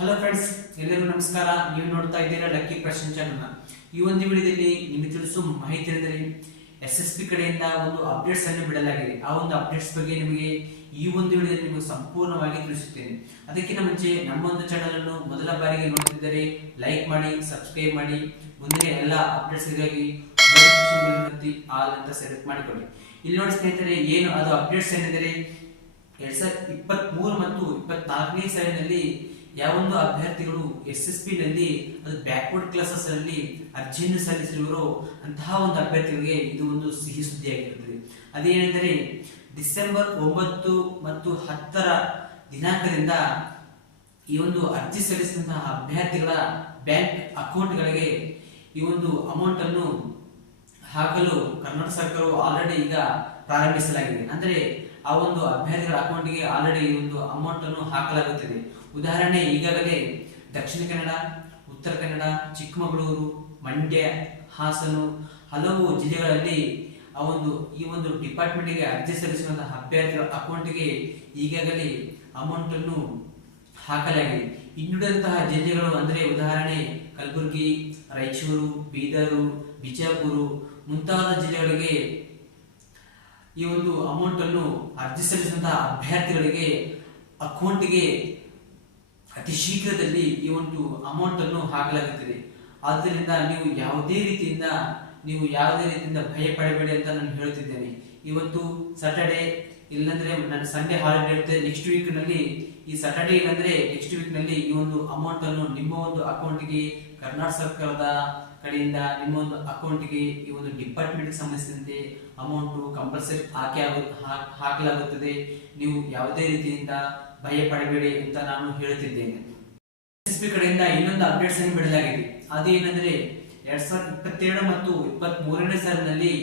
Hello friends, ಎಲ್ಲರಿಗೂ ನಮಸ್ಕಾರ. ನೀವು ನೋಡ್ತಾ ಇದ್ದೀರಾ ಲಕ್ಕಿ ಪ್ರಶ್ನೆ ಚಾನಲ್. ಈ ಒಂದು ವಿಡಿಯೋದಲ್ಲಿ ನಿಮಗೆ ತಿಳಿಸುವ ಮಾಹಿತಿ ಎಂದರೆ SSB ಕಡೆಯಿಂದ ಒಂದು ಅಪ್ಡೇಟ್ಸ್ ಅನ್ನು ಬಿಡಲಾಗಿದೆ. ಆ ಒಂದು ಅಪ್ಡೇಟ್ಸ್ ಬಗ್ಗೆ ನಿಮಗೆ ಈ ಒಂದು ವಿಡಿಯೋದಲ್ಲಿ ನಿಮಗೆ ಸಂಪೂರ್ಣವಾಗಿ ತಿಳಿಸುತ್ತೇನೆ. ಅದಕ್ಕಿಂತ ಮುಂಚೆ ನಮ್ಮ ಒಂದು ಚಾನಲ್ ಅನ್ನು ಮೊದಲ ಬಾರಿಗೆ ನೋಡುತ್ತಿದ್ದರೆ ಲೈಕ್ ಮಾಡಿ, ಸಬ್ಸ್ಕ್ರೈಬ್ ಮಾಡಿ, ಮುಂದಿನ ಎಲ್ಲ ಅಪ್ಡೇಟ್ಸ್ ಗಾಗಿ ನೋಟಿಫಿಕೇಶನ್ ಬೆಲ್ ಒತ್ತಿ ಆಲ್ ಅಂತ ಸೆಲೆಕ್ಟ್ ಮಾಡಿಕೊಳ್ಳಿ. ಇಲ್ಲಿ ನೋಡಿ ಸ್ನೇಹಿತರೆ, ಏನು ಅದು ಅಪ್ಡೇಟ್ಸ್ ಏನೆಂದರೆ 2023 ಮತ್ತು 24ನೇ ಸಾಲಿನಲ್ಲಿ ಯಾವೊಂದು ಅಭ್ಯರ್ಥಿಗಳು SSB ನಲ್ಲಿ ಅದು ಬ್ಯಾಕ್ವರ್ಡ್ ಕ್ಲಾಸಸ್ ಅಲ್ಲಿ ಅರ್ಜಿಯನ್ನು ಸಲ್ಲಿಸಿರುವರೋ ಅಂತಹ ಒಂದು ಅಭ್ಯರ್ಥಿಗಳಿಗೆ ಇದು ಒಂದು ಸಿಹಿ ಸುದ್ದಿಯಾಗಿರುತ್ತದೆ. ಅದೇನೆಂದರೆ ಡಿಸೆಂಬರ್ 9 ಮತ್ತು 10ರ ದಿನಾಂಕದಿಂದ ಈ ಒಂದು ಅರ್ಜಿ ಸಲ್ಲಿಸಿದಂತಹ ಅಭ್ಯರ್ಥಿಗಳ ಬ್ಯಾಂಕ್ ಅಕೌಂಟ್ಗಳಿಗೆ ಈ ಒಂದು ಅಮೌಂಟ್ ಅನ್ನು ಹಾಕಲು ಕರ್ನಾಟಕ ಸರ್ಕಾರವು ಆಲ್ರೆಡಿ ಈಗ ಪ್ರಾರಂಭಿಸಲಾಗಿದೆ. ಅಂದ್ರೆ ಆ ಒಂದು ಅಭ್ಯರ್ಥಿಗಳ ಅಕೌಂಟ್ಗೆ ಆಲ್ರೆಡಿ ಈ ಒಂದು ಅಮೌಂಟ್ ಅನ್ನು ಹಾಕಲಾಗುತ್ತದೆ. ಉದಾಹರಣೆ, ಈಗಾಗಲೇ ದಕ್ಷಿಣ ಕನ್ನಡ, ಉತ್ತರ ಕನ್ನಡ, ಚಿಕ್ಕಮಗಳೂರು, ಮಂಡ್ಯ, ಹಾಸನ ಹಲವು ಜಿಲ್ಲೆಗಳಲ್ಲಿ ಈ ಒಂದು ಡಿಪಾರ್ಟ್ಮೆಂಟ್ಗೆ ಅರ್ಜಿ ಸಲ್ಲಿಸುವಂತಹ ಅಭ್ಯರ್ಥಿಗಳ ಅಕೌಂಟ್ಗೆ ಈಗಾಗಲೇ ಅಮೌಂಟ್ ಅನ್ನು ಹಾಕಲಾಗಿದೆ. ಇನ್ನುಳಿದಂತಹ ಜಿಲ್ಲೆಗಳು ಅಂದ್ರೆ ಉದಾಹರಣೆ ಕಲಬುರಗಿ, ರಾಯಚೂರು, ಬೀದರು, ಬಿಜಾಪುರ ಮುಂತಾದ ಜಿಲ್ಲೆಗಳಿಗೆ ಈ ಒಂದು ಅಮೌಂಟ್ ಅನ್ನು ಅರ್ಜಿ ಸಲ್ಲಿಸಿದಂತಹ ಅಭ್ಯರ್ಥಿಗಳಿಗೆ ಅಕೌಂಟ್ಗೆ ಅತಿ ಶೀಘ್ರದಲ್ಲಿ ಈ ಒಂದು ಅಮೌಂಟ್ ಅನ್ನು ಹಾಕಲಾಗುತ್ತದೆ. ಆದ್ದರಿಂದ ನೀವು ಯಾವುದೇ ರೀತಿಯಿಂದ ಭಯ ಪಡಬೇಡಿ ಅಂತ ನಾನು ಹೇಳುತ್ತಿದ್ದೇನೆ. ಇವತ್ತು ಸಾಟರ್ಡೆ, ಇಲ್ಲಂದ್ರೆ ನನ್ನ ಸಂಡೇ ಹಾಲಿಡೇ ಇರುತ್ತೆ. ನೆಕ್ಸ್ಟ್ ವೀಕ್ ನಲ್ಲಿ ಈ ಸಾಟರ್ಡೆ ಇಲ್ಲಂದ್ರೆ ನೆಕ್ಸ್ಟ್ ವೀಕ್ ನಲ್ಲಿ ಈ ಒಂದು ಅಮೌಂಟ್ ಅನ್ನು ನಿಮ್ಮ ಒಂದು ಅಕೌಂಟ್ಗೆ ಕರ್ನಾಟಕ ಸರ್ಕಾರದ ಕಡೆಯಿಂದ ನಿಮ್ಮ ಒಂದು ಅಕೌಂಟ್ಗೆ ಈ ಒಂದು ಡಿಪಾರ್ಟ್ಮೆಂಟ್ ಸಂಬಂಧಿಸಿದಂತೆ ಅಮೌಂಟ್ ಕಂಪಲ್ಸರಿ ಹಾಕಲಾಗುತ್ತದೆ. ನೀವು ಯಾವುದೇ ರೀತಿಯಿಂದ ಭಯ ಪಡಬೇಡಿ ಅಂತ ನಾನು ಹೇಳುತ್ತಿದ್ದೇನೆ. SSB ಕಡೆಯಿಂದ ಇನ್ನೊಂದು ಅಪ್ಡೇಟ್ಸ್ ಅನ್ನು ಬಿಡಲಾಗಿದೆ. ಅದೇನೆಂದರೆ 2022 ಮತ್ತು 23ನೇ ಸಾಲಿನಲ್ಲಿ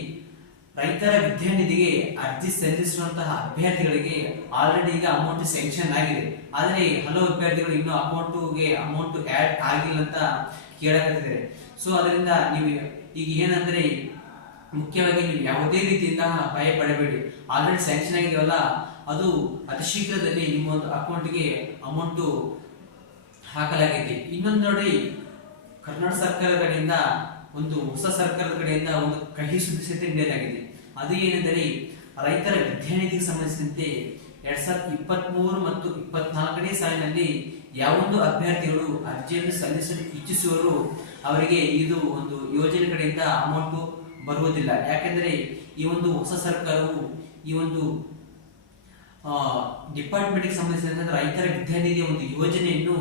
ರೈತರ ವಿದ್ಯಾನಿಧಿಗೆ ಅರ್ಜಿ ಸಲ್ಲಿಸುವಂತಹ ಅಭ್ಯರ್ಥಿಗಳಿಗೆ ಆಲ್ರೆಡಿ ಈಗ ಅಮೌಂಟ್ ಸ್ಯಾಂಕ್ಷನ್ ಆಗಿದೆ. ಆದರೆ ಹಲವು ಅಭ್ಯರ್ಥಿಗಳು ಇನ್ನೂ ಅಮೌಂಟ್ ಆಡ್ ಆಗಿಲ್ಲ ಅಂತ ಕೇಳಕತ್ತಿದ್ದಾರೆ. ಸೊ ಅದರಿಂದ ನೀವು ಈಗ ಏನಂದ್ರೆ ಮುಖ್ಯವಾಗಿ ನೀವು ಯಾವುದೇ ರೀತಿಯಿಂದ ಭಯ ಪಡಬೇಡಿ. ಆಲ್ರೆಡಿ ಸ್ಯಾಂಕ್ಷನ್ ಆಗಿದೆಯಲ್ಲ, ಅದು ಅತಿ ಶೀಘ್ರದಲ್ಲಿ ನಿಮ್ಮ ಒಂದು ಅಕೌಂಟ್ಗೆ ಅಮೌಂಟ್ ಹಾಕಲಾಗಿದೆ. ಇನ್ನೊಂದು ನೋಡಿ, ಕರ್ನಾಟಕ ಸರ್ಕಾರದ ಕಡೆಯಿಂದ ಹೊಸ ಸರ್ಕಾರದ ಕಡೆಯಿಂದ ಒಂದು ಕಹಿ ಸುದ್ದಿ ಸಹಿತ ನೀಡಲಾಗಿದೆ. ಅದು ಏನೆಂದರೆ ರೈತರ ವಿದ್ಯಾನಿಧಿಗೆ ಸಂಬಂಧಿಸಿದಂತೆ 2023 ಮತ್ತು 24ನೇ ಸಾಲಿನಲ್ಲಿ ಯಾವೊಂದು ಅಭ್ಯರ್ಥಿಗಳು ಅರ್ಜಿಯನ್ನು ಸಲ್ಲಿಸಲು ಇಚ್ಛಿಸುವರು ಅವರಿಗೆ ಇದು ಒಂದು ಯೋಜನೆ ಕಡೆಯಿಂದ ಅಮೌಂಟ್ ಬರುವುದಿಲ್ಲ. ಯಾಕೆಂದ್ರೆ ಈ ಒಂದು ಹೊಸ ಸರ್ಕಾರವು ಈ ಒಂದು ಡಿಪಾರ್ಟ್ಮೆಂಟ್ ಸಂಬಂಧಿಸಿದಂತೆ ರೈತರ ವಿದ್ಯಾನಿಧಿಯ ಒಂದು ಯೋಜನೆಯನ್ನು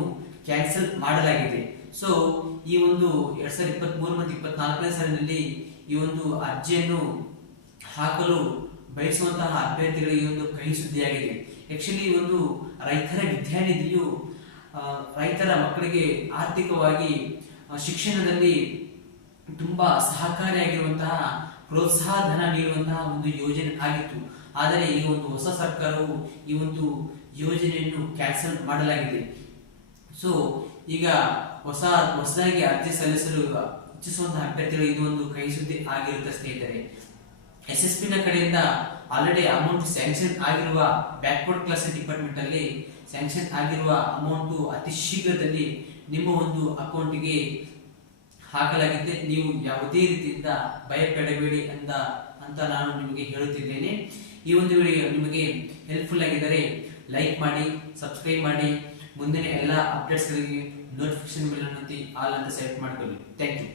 ಕ್ಯಾನ್ಸಲ್ ಮಾಡಲಾಗಿದೆ. ಸೊ ಈ ಒಂದು 2023 ಮತ್ತು 24ನೇ ಸಾಲಿನಲ್ಲಿ ಈ ಒಂದು ಅರ್ಜಿಯನ್ನು ಹಾಕಲು ಬಯಸುವಂತಹ ಅಭ್ಯರ್ಥಿಗಳಿಗೆ ಒಂದು ಕಹಿ ಸುದ್ದಿಯಾಗಿದೆ. ಆಕ್ಚುಲಿ ಈ ಒಂದು ರೈತರ ವಿದ್ಯಾನಿಧಿಯು ರೈತರ ಮಕ್ಕಳಿಗೆ ಆರ್ಥಿಕವಾಗಿ ಶಿಕ್ಷಣದಲ್ಲಿ ತುಂಬಾ ಸಹಕಾರಿಯಾಗಿರುವಂತಹ ಪ್ರೋತ್ಸಾಹ ಧನ ನೀಡುವಂತಹ ಒಂದು ಯೋಜನೆ ಆಗಿತ್ತು. ಆದರೆ ಈ ಒಂದು ಹೊಸ ಸರ್ಕಾರವು ಈ ಒಂದು ಯೋಜನೆಯನ್ನು ಕ್ಯಾನ್ಸಲ್ ಮಾಡಲಾಗಿದೆ. ಸೊ ಈಗ ಹೊಸದಾಗಿ ಅರ್ಜಿ ಸಲ್ಲಿಸಲು ಇಚ್ಛಿಸುವಂತಹ ಅಭ್ಯರ್ಥಿಗಳು ಇದು ಒಂದು ಕಹಿ ಸುದ್ದಿ ಆಗಿರುತ್ತೆ ಸ್ನೇಹಿತರೆ. SSB ನ ಕಡೆಯಿಂದ ಆಲ್ರೆಡಿ ಅಮೌಂಟ್ ಸ್ಯಾಂಕ್ಷನ್ ಆಗಿರುವ ಬ್ಯಾಕ್ವರ್ಡ್ ಕ್ಲಾಸ್ ಡಿಪಾರ್ಟ್ಮೆಂಟ್ ಅಲ್ಲಿ ಸ್ಯಾಂಕ್ಷನ್ ಆಗಿರುವ ಅಮೌಂಟ್ ಅತಿ ಶೀಘ್ರದಲ್ಲಿ ನಿಮ್ಮ ಒಂದು ಅಕೌಂಟ್ಗೆ ಹಾಕಲಾಗಿದೆ. ನೀವು ಯಾವುದೇ ರೀತಿಯಿಂದ ಭಯ ಪಡಬೇಡಿ ಅಂತ ನಾನು ನಿಮಗೆ ಹೇಳುತ್ತಿದ್ದೇನೆ. ಈ ಒಂದು ವಿಡಿಯೋ ನಿಮಗೆ ಹೆಲ್ಪ್ಫುಲ್ ಆಗಿದ್ದರೆ ಲೈಕ್ ಮಾಡಿ, ಸಬ್ಸ್ಕ್ರೈಬ್ ಮಾಡಿ, ಮುಂದಿನ ಎಲ್ಲ ಅಪ್ಡೇಟ್ಸ್ಗಳಿಗೆ ನೋಟಿಫಿಕೇಶನ್ ಬೆಲ್ ಅನ್ನು ಒತ್ತಿ ಆಲ್ ಅಂತ ಸೆಲೆಕ್ಟ್ ಮಾಡಿಕೊಳ್ಳಿ. Thank you.